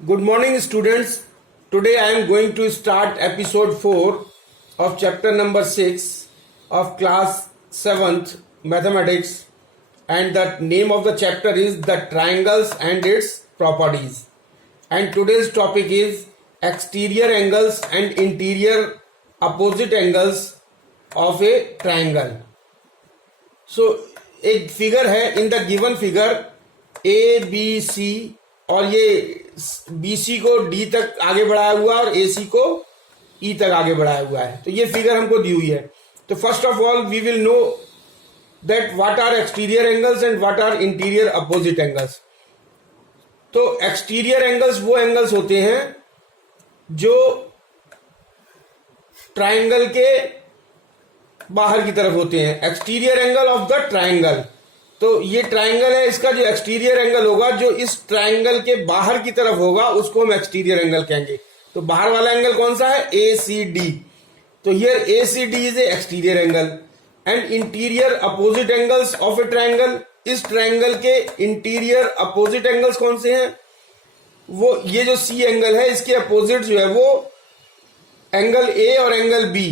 Good morning, students. Today I am going to start episode 4 of chapter number 6 of class 7th mathematics, and the name of the chapter is the triangles and its properties. And today's topic is exterior angles and interior opposite angles of a triangle. So एक figure है, in the given figure A B C, और ये B C को D तक आगे बढ़ाया हुआ और ए सी को ई तक आगे बढ़ाया हुआ है. तो ये फिगर हमको दी हुई है. तो first of all we will know that what are exterior angles and what are interior opposite angles. तो एक्सटीरियर एंगल्स वो एंगल्स होते हैं जो ट्राइंगल के बाहर की तरफ होते हैं. Exterior angle of the triangle. तो ये ट्राइंगल है, इसका जो एक्सटीरियर एंगल होगा जो इस ट्राइंगल के बाहर की तरफ होगा उसको हम एक्सटीरियर एंगल कहेंगे. तो बाहर वाला एंगल कौन सा है? A C D. तो here A C D is a exterior angle. And interior opposite angles of a triangle, इस ट्राइंगल के इंटीरियर अपोजिट एंगल्स कौन से हैं? वो ये जो सी एंगल है इसके अपोजिट जो है वो एंगल ए और angle B.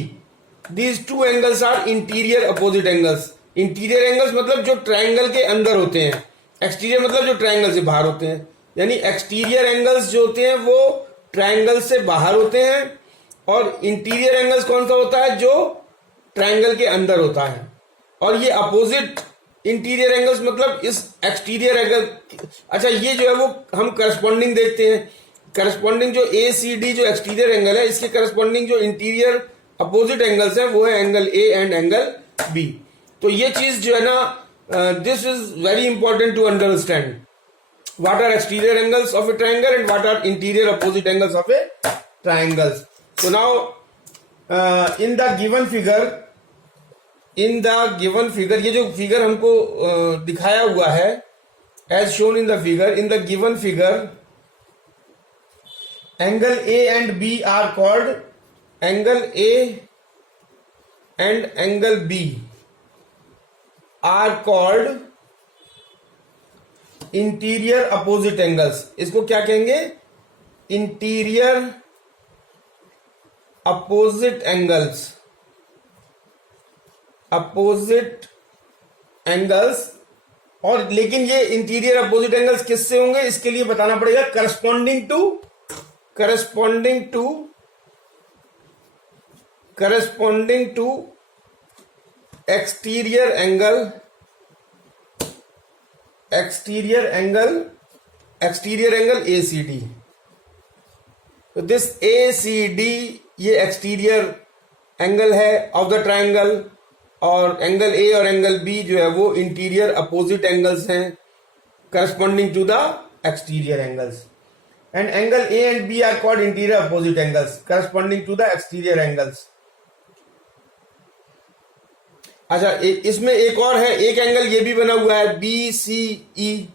These two angles are interior opposite angles. Interior angles मतलब जो ट्राइंगल के अंदर होते हैं, एक्सटीरियर मतलब जो ट्राइंगल से बाहर होते हैं. यानी एक्सटीरियर एंगल्स जो होते हैं वो ट्राइंगल से बाहर होते हैं, और इंटीरियर एंगल्स कौन सा होता है? जो ट्राइंगल के अंदर होता है. और ये अपोजिट इंटीरियर एंगल्स मतलब इस एक्सटीरियर एंगल. अच्छा, ये जो है वो हम करस्पॉन्डिंग देखते हैं. करस्पॉन्डिंग जो ए सी डी जो एक्सटीरियर एंगल है इसके करस्पॉन्डिंग जो इंटीरियर अपोजिट एंगल्स है वो है angle A and angle B. तो ये चीज जो है ना, this is very important to understand what are exterior angles of a triangle and what are interior opposite angles of a triangles. So now in the given figure, ये जो figure हमको दिखाया हुआ है as shown in the given figure, angle A and B are called, angle A and angle B are called interior opposite angles. इसको क्या कहेंगे? Interior opposite angles. Opposite angles. और लेकिन ये इंटीरियर अपोजिट एंगल्स किससे होंगे इसके लिए बताना पड़ेगा. Corresponding to exterior angle A C D. तो दिस ए सी डी ये एक्सटीरियर एंगल है ऑफ द ट्राइंगल, और एंगल ए और एंगल बी जो है वो इंटीरियर अपोजिट एंगल्स हैं corresponding to the exterior angles. And angle A and B are called interior opposite angles corresponding to the exterior angles. अच्छा, इसमें एक और है, एक एंगल ये भी बना हुआ है बी सी ई.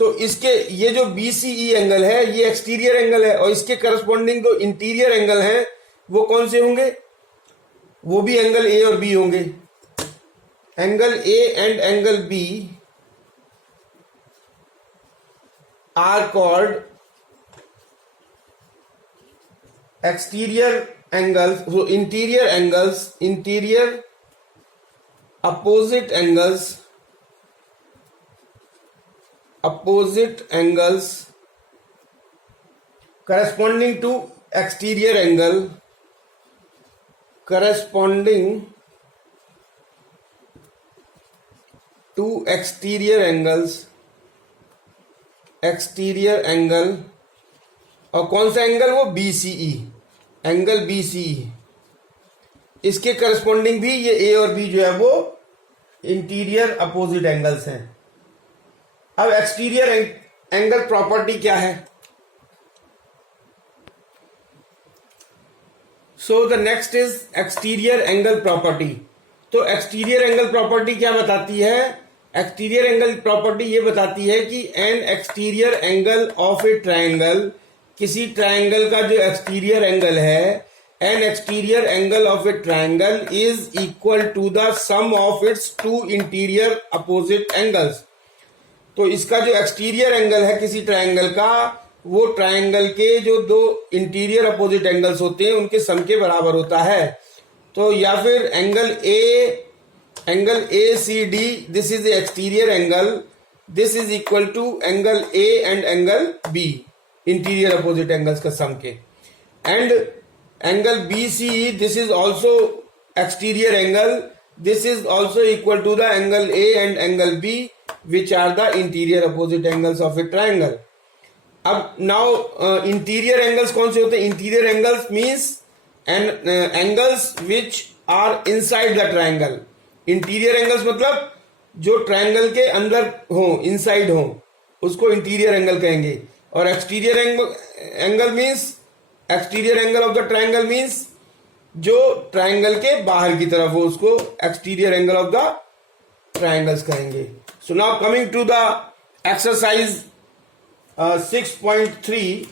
तो इसके ये जो बी सी ई एंगल है ये एक्सटीरियर एंगल है, और इसके करस्पॉन्डिंग जो इंटीरियर एंगल हैं वो कौन से होंगे? वो भी एंगल ए और बी होंगे. Angle A and angle B are called exterior angles. so interior opposite angles corresponding to exterior angle, corresponding to exterior angle. और कौन सा एंगल? वो BCE, एंगल BCE. इसके करस्पॉन्डिंग भी ये ए और बी जो है वो इंटीरियर अपोजिट एंगल्स हैं. अब एक्सटीरियर एंगल प्रॉपर्टी क्या है? So the next is exterior angle property. तो एक्सटीरियर एंगल प्रॉपर्टी क्या बताती है? एक्सटीरियर एंगल प्रॉपर्टी ये बताती है कि N exterior angle of a triangle, किसी ट्राइंगल का जो एक्सटीरियर एंगल है, an exterior angle of a triangle is equal to the sum of its two interior opposite angles. तो इसका जो एक्सटीरियर एंगल है किसी ट्राइंगल का वो ट्राइंगल के जो दो इंटीरियर अपोजिट एंगल्स होते हैं उनके सम के बराबर होता है। तो या फिर angle A C D, this is the exterior angle, this is equal to angle A and angle B, interior opposite angles का सम के। And angle B C, this is also exterior angle, this is also equal to the angle A and angle B, which are the interior opposite angles of a triangle. अब now interior angles कौन से होते हैं? Interior angles means angles which are inside the triangle. Interior angles मतलब जो triangle के अंदर हो, इनसाइड हो, उसको इंटीरियर एंगल कहेंगे। और exterior angle means, exterior angle of the triangle means जो ट्रायंगल के बाहर की तरफ हो, उसको exterior angle of the triangles कहेंगे। So now coming to the exercise 6.3,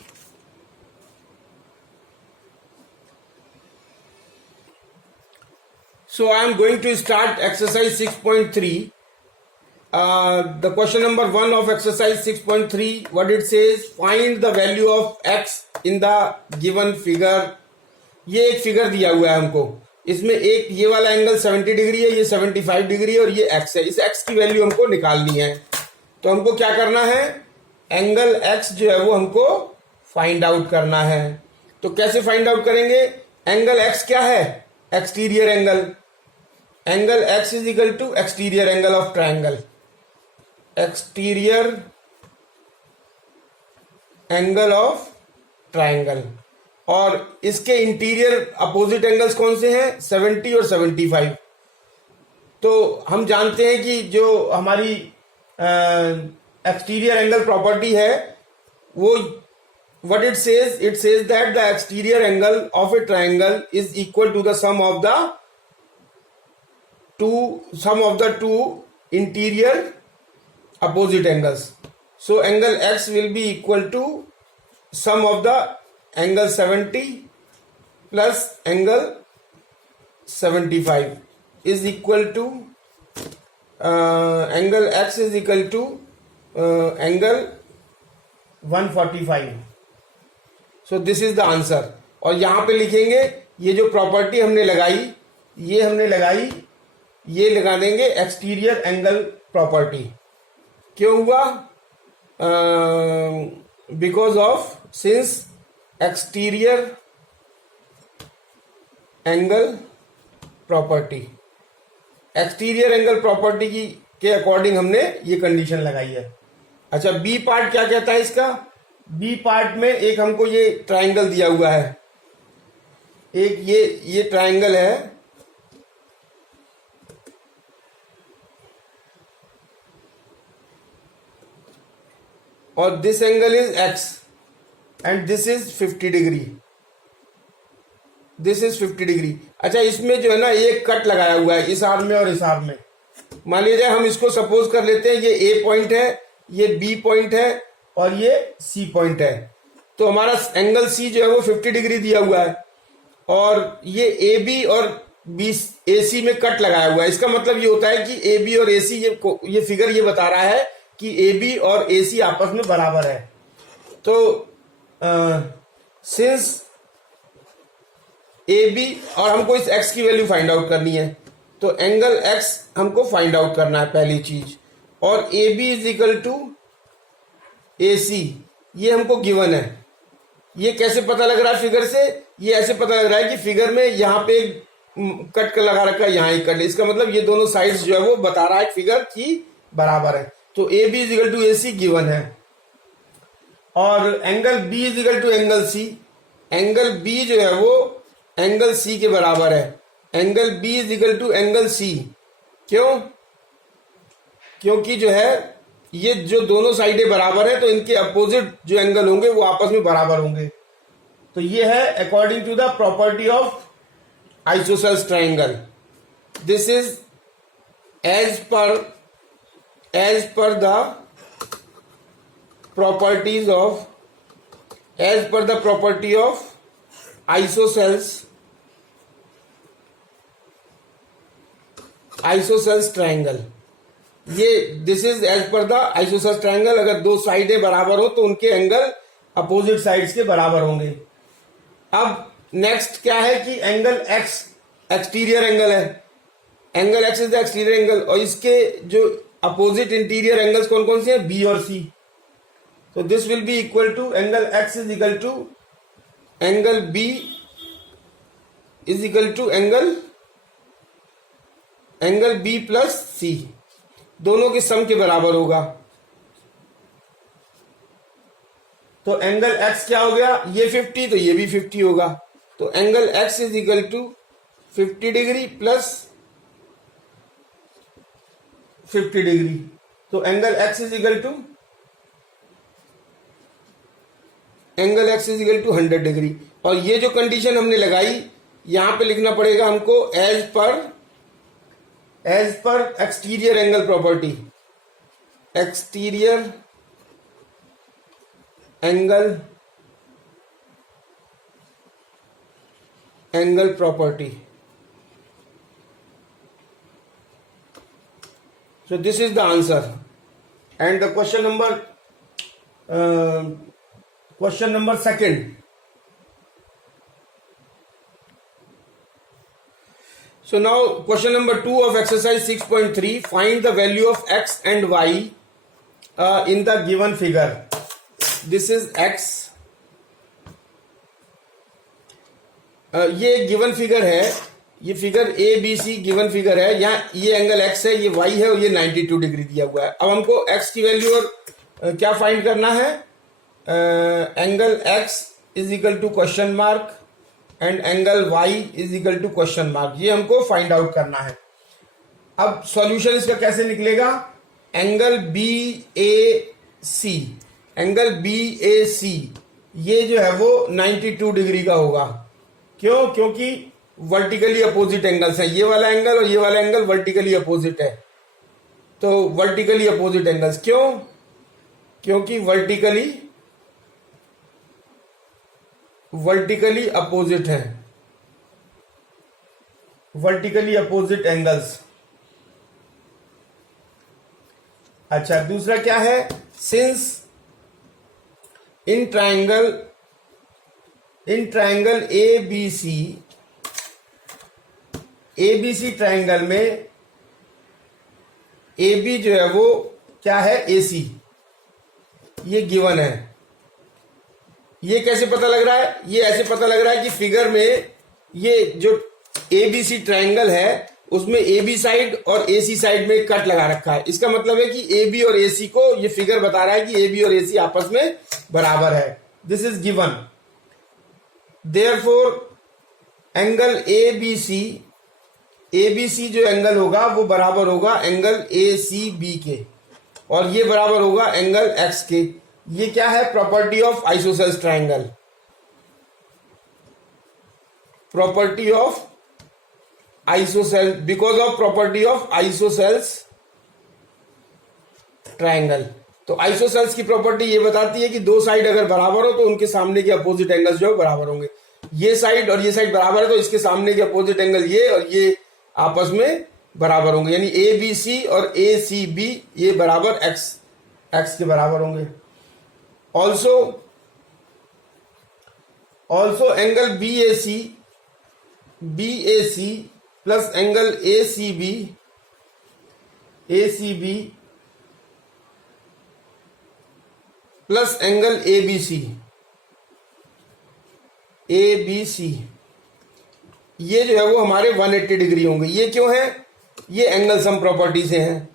so I am going to start exercise 6.3. The question number 1 of exercise 6.3, what it says, find the value of x in the given figure. ये एक figure दिया हुआ है हमको, इसमें एक ये वाला एंगल 70 डिग्री है, ये 75 डिग्री है और ये x है। इस x की वैल्यू हमको निकालनी है। तो हमको क्या करना है, एंगल x जो है वो हमको फाइंड आउट करना है। तो कैसे फाइंड आउट करेंगे? एंगल x क्या है? Exterior angle. Angle x is equal to exterior angle of triangle, exterior angle of triangle. और इसके इंटीरियर अपोजिट एंगल्स कौन से हैं? 70 और 75। तो हम जानते हैं कि जो हमारी एक्सटीरियर एंगल प्रॉपर्टी है वो what it says that the exterior angle of a triangle is equal to the sum of the two interior opposite angles. So angle x will be equal to sum of the angle 70 plus angle 75 is equal to angle x is equal to angle 145। So this is the answer. और यहां पे लिखेंगे ये जो property हमने लगाई, ये लगा देंगे एक्सटीरियर एंगल प्रॉपर्टी। क्यों हुआ? Because of since exterior angle property, exterior angle property की के अकॉर्डिंग हमने ये कंडीशन लगाई है। अच्छा, बी पार्ट क्या कहता है इसका? बी पार्ट में एक हमको ये ट्रायंगल दिया हुआ है, एक ये ट्रायंगल है, और this angle is x and this is 50 degree, this is 50 degree. अच्छा, इसमें जो है ना एक कट लगाया हुआ है इस आर्म में और इस आर्म में। मान लीजिए हम इसको सपोज कर लेते हैं, ये ए पॉइंट है, ये बी पॉइंट है और ये सी पॉइंट है। तो हमारा एंगल सी जो है वो 50 डिग्री दिया हुआ है और ये ए बी और बी ए सी में कट लगाया हुआ है। इसका मतलब ये होता है कि ए बी और ए सी, ये फिगर ये बता रहा है कि ए बी और ए सी आपस में बराबर है। तो सिंस ए बी, और हमको इस x की वैल्यू फाइंड आउट करनी है, तो एंगल x हमको फाइंड आउट करना है पहली चीज। और A B is equal to A C, ये हमको गिवन है। ये कैसे पता लग रहा है फिगर से? ये ऐसे पता लग रहा है कि फिगर में यहाँ पे कट कर लगा रखा है, यहाँ एक कट, इसका मतलब ये दोनों साइड्स जो है वो बता रहा है फिगर की बराबर है। तो A B is equal to A C given है। और angle B is equal to angle C, angle B जो है वो एंगल सी के बराबर है। Angle B is equal to angle C. क्यों? क्योंकि जो है ये जो दोनों साइडें बराबर है तो इनके अपोजिट जो एंगल होंगे वो आपस में बराबर होंगे। तो ये है according to the property of isosceles triangle. This is as per the properties of, as per the property of isosceles triangle। ये this is as per the isosceles triangle. अगर दो साइडें बराबर हो तो उनके एंगल अपोजिट साइड्स के बराबर होंगे। अब नेक्स्ट क्या है कि एंगल एक्स एक्सटीरियर एंगल है, angle x is the exterior angle, और इसके जो अपोजिट इंटीरियर एंगल्स कौन कौन से हैं, बी और सी। तो this will be equal to angle x is equal to angle B is equal to angle B plus C, दोनों के सम के बराबर होगा। तो एंगल एक्स क्या हो गया, ये 50 तो ये भी 50 होगा। तो angle x is equal to 50 degree plus 50 degree. तो angle x is equal to 100 degree. और ये जो कंडीशन हमने लगाई यहां पे लिखना पड़ेगा हमको as per exterior angle property, exterior angle property. So this is the answer, and the question number second. So now question number 2 of exercise 6.3, find the value of x and y in the given figure. This is x, ये given figure है, ये figure A B C given figure है। यहाँ ये angle x है, ये y है और ये 92 डिग्री दिया हुआ है। अब हमको x की वैल्यू और क्या फाइंड करना है, angle x is equal to question mark and angle y is equal to question mark, ये हमको फाइंड आउट करना है। अब सॉल्यूशन इसका कैसे निकलेगा, angle B A C, angle B A C ये जो है वो 92 डिग्री का होगा। क्यों, क्योंकि वर्टिकली अपोजिट एंगल्स हैं, ये वाला एंगल और ये वाला एंगल वर्टिकली अपोजिट है। तो वर्टिकली अपोजिट एंगल्स, क्यों, क्योंकि वर्टिकली अपोजिट है, वर्टिकली अपोजिट एंगल्स। अच्छा, दूसरा क्या है, since in triangle A B C triangle में ए बी जो है वो क्या है, ए सी, ये गिवन है। ये कैसे पता लग रहा है, ये ऐसे पता लग रहा है कि फिगर में ये जो ए बी सी ट्राइंगल है उसमें ए बी साइड और ए सी साइड में कट लगा रखा है। इसका मतलब है कि ए बी और ए सी को ये फिगर बता रहा है कि ए बी और ए सी आपस में बराबर है। This is given, therefore angle A B C जो एंगल होगा वो बराबर होगा एंगल ए सी बी के, और ये बराबर होगा एंगल एक्स के। ये क्या है, property of isosceles triangle, property of ISOCELL, because of property of isosceles triangle. तो आइसोसेल्स की प्रॉपर्टी ये बताती है कि दो साइड अगर बराबर हो तो उनके सामने के अपोजिट एंगल्स जो है बराबर होंगे। ये साइड और ये साइड बराबर है तो इसके सामने के अपोजिट एंगल ये और ये आपस में बराबर होंगे, यानी ए बी सी और ए सी बी ये बराबर एक्स के बराबर होंगे। Also angle B A C plus angle A C B plus angle A B C, ये जो है वो हमारे 180 डिग्री होंगे। ये क्यों है, ये एंगल सम प्रॉपर्टी से हैं,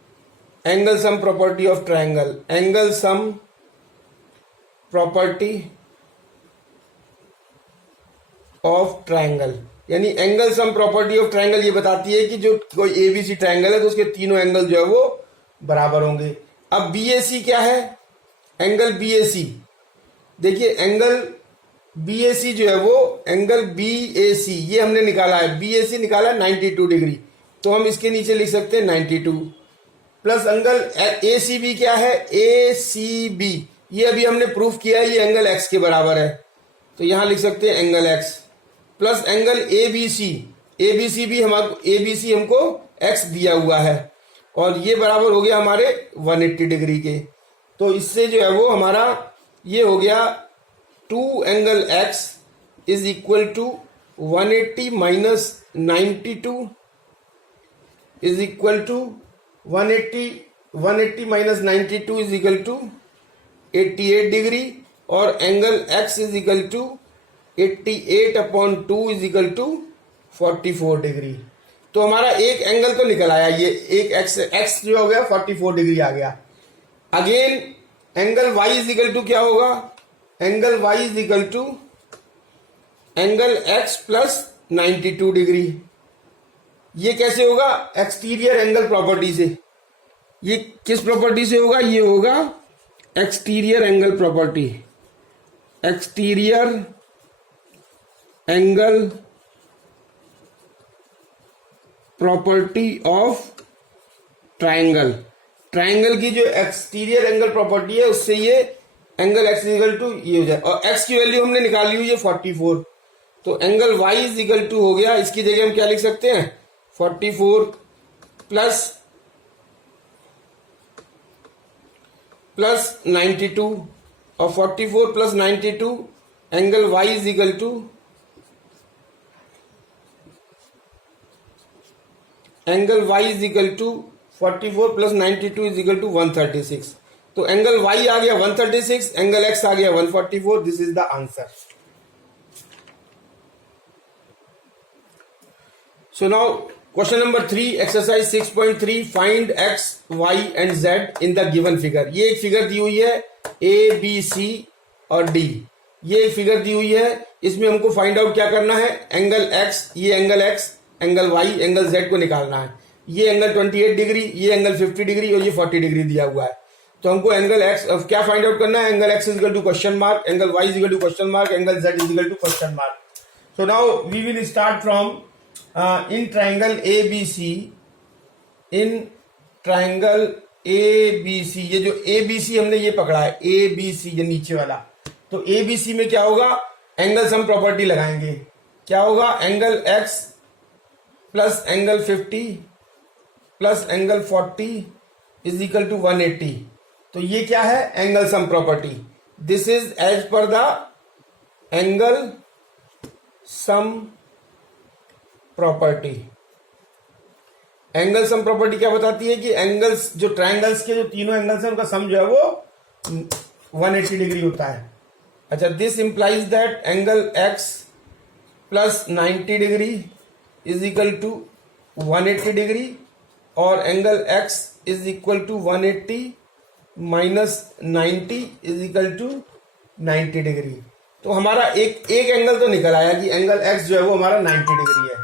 angle sum property of triangle, angle sum property of triangle, यानी angle sum property of triangle ये बताती है कि जो कोई एबीसी ट्राइंगल है तो उसके तीनों एंगल जो है वो बराबर होंगे। अब बीएसी क्या है, एंगल बीएसी, देखिए एंगल बीएसी जो है वो एंगल बीएसी ये हमने निकाला है, बीएसी निकाला है 92 डिग्री, तो हम इसके नीचे लिख सकते हैं 92 प्लस एंगल एसीबी क्या है, एसीबी ये अभी हमने प्रूफ किया है ये एंगल एक्स के बराबर है, तो यहां लिख सकते हैं angle x plus angle ABC, ABC भी हमारे एबीसी हमको एक्स दिया हुआ है और ये बराबर हो गया हमारे 180 डिग्री के। तो इससे जो है वो हमारा ये हो गया 2 angle x is equal to 180 minus 92 is equal to 180 minus 92 is equal to 88 degree, और angle x is equal to 88/2 is equal to 44 degree. तो हमारा एक एंगल तो निकल आया, ये एक x जो हो गया 44 डिग्री आ गया। Again angle y is equal to क्या होगा, angle y is equal to angle x plus 92 degree. ये कैसे होगा, एक्सटीरियर एंगल प्रॉपर्टी से। ये किस प्रॉपर्टी से होगा, ये होगा exterior angle property, exterior angle property of triangle. Triangle की जो एक्सटीरियर एंगल प्रॉपर्टी है उससे ये एंगल x इक्वल टू ये हो जाए, और x की वैल्यू हमने निकाली हुई है 44, तो angle y is equal to हो गया, इसकी जगह हम क्या लिख सकते हैं 44 प्लस 92, और 44 plus 92 angle y is equal to angle y is equal to 44 plus 92 is equal to 136। तो एंगल y आ गया 136, एंगल x आ गया 144। This is the answer. So now question number 3, exercise 6.3, find x, y and z in the given figure. ये एक figure दी हुई है a, b, c और d। ये एक फिगर दी हुई है, इसमें हमको फाइंड आउट क्या करना है, एंगल x, ये angle x, angle y, angle z को निकालना है। ये एंगल 28 डिग्री, ये एंगल 50 डिग्री और ये 40 डिग्री दिया हुआ है। तो हमको एंगल x क्या फाइंड आउट करना है, angle x is equal to question mark, angle y is equal to question mark, angle z is equal to question mark. So now we will start from in triangle ABC, in triangle ABC, ये जो ABC हमने ये पकड़ा है ABC, ये नीचे वाला, तो ABC में क्या होगा, एंगल सम प्रॉपर्टी लगाएंगे। क्या होगा, angle x plus angle 50 plus angle 40 is equal to 180। तो ये क्या है, angle sum property. This is as per the angle sum property. Angle sum property क्या बताती है कि एंगल्स, जो ट्रायंगल्स के जो तीनों एंगल्स हैं उनका सम जो है वो 180 डिग्री होता है। अच्छा, this implies that angle x plus 90 degree is equal to 180 degree, और angle x is equal to 180 minus 90 is equal to 90 degree. तो हमारा एक एंगल तो निकल आया कि एंगल x जो है वो हमारा 90 डिग्री है।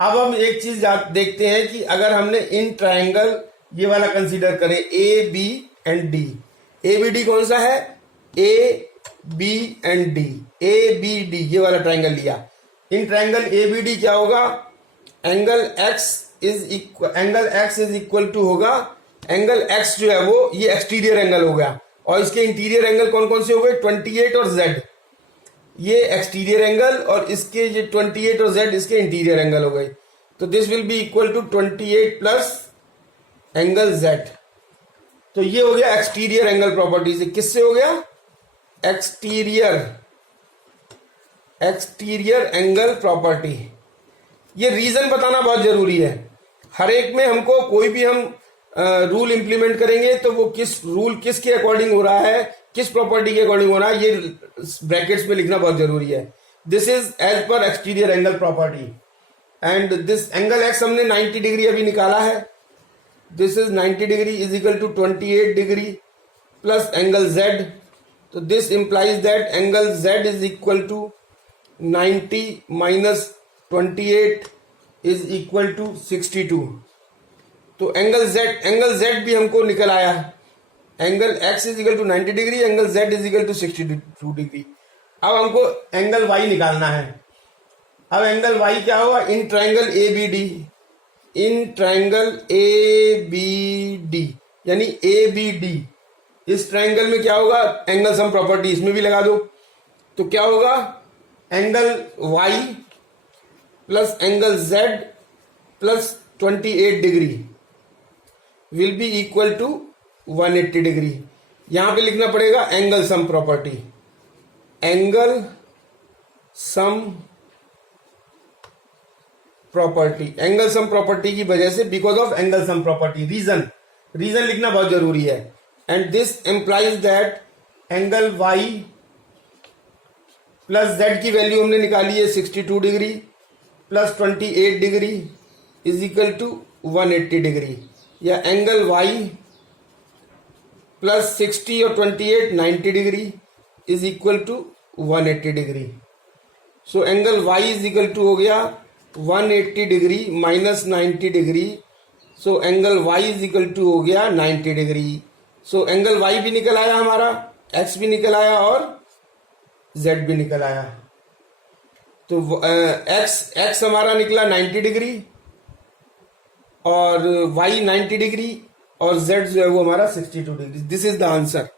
अब हम एक चीज देखते हैं कि अगर हमने इन ट्राइंगल ये वाला कंसीडर करें A B and D, A B D कौन सा है, A B and D, A B D ये वाला ट्राइंगल लिया। In triangle A B D क्या होगा, angle x is equal to होगा, एंगल x जो है वो ये एक्सटीरियर एंगल हो गया, और इसके इंटीरियर एंगल कौन कौन से हो गए, 28 और z, ये एक्सटीरियर एंगल, और इसके ये 28 और z इसके इंटीरियर एंगल हो गए। तो this will be equal to 28 plus angle z। तो ये हो गया एक्सटीरियर एंगल प्रॉपर्टी से। किससे हो गया, एक्सटीरियर एंगल प्रॉपर्टी। ये रीजन बताना बहुत जरूरी है। हर एक में हमको कोई भी हम रूल इंप्लीमेंट करेंगे तो वो किसके अकॉर्डिंग हो रहा है, किस प्रॉपर्टी के अकॉर्डिंग हो रहा है, ये ब्रैकेट्स में लिखना बहुत जरूरी है। This is as per exterior angle property, and this angle x हमने 90 डिग्री अभी निकाला है। This is 90 degree is equal to 28 degree plus angle z। तो this implies that angle z is equal to 90 minus 28 is equal to 62। तो angle z भी हमको निकल आया, angle x is equal to 90 degree, angle z is equal to 62 degree. अब हमको angle y निकालना है। अब एंगल y क्या होगा, in triangle ABD, in triangle ABD यानी ABD, इस ट्राइंगल में क्या होगा, एंगल सम प्रॉपर्टी इसमें भी लगा दो। तो क्या होगा, angle y plus angle z plus 28 degree will be equal to 180 degree. यहां पे लिखना पड़ेगा angle sum property, angle sum property, angle sum property की वजह से, because of angle sum property, reason लिखना बहुत जरूरी है। And this implies that angle y plus z की वैल्यू हमने निकाली है 62 degree plus 28 degree is equal to 180 degree, या एंगल वाई प्लस 60 और 28 90 degree is equal to 180 degree. So angle y is equal to हो गया 180 degree minus 90 degree, so angle y is equal to हो गया 90 degree. So angle Y भी निकल आया हमारा, एक्स भी निकल आया और जेड भी निकल आया। तो एक्स हमारा निकला 90 डिग्री और वाई 90 डिग्री और जेड जो है वो हमारा 62 degree. This is the answer.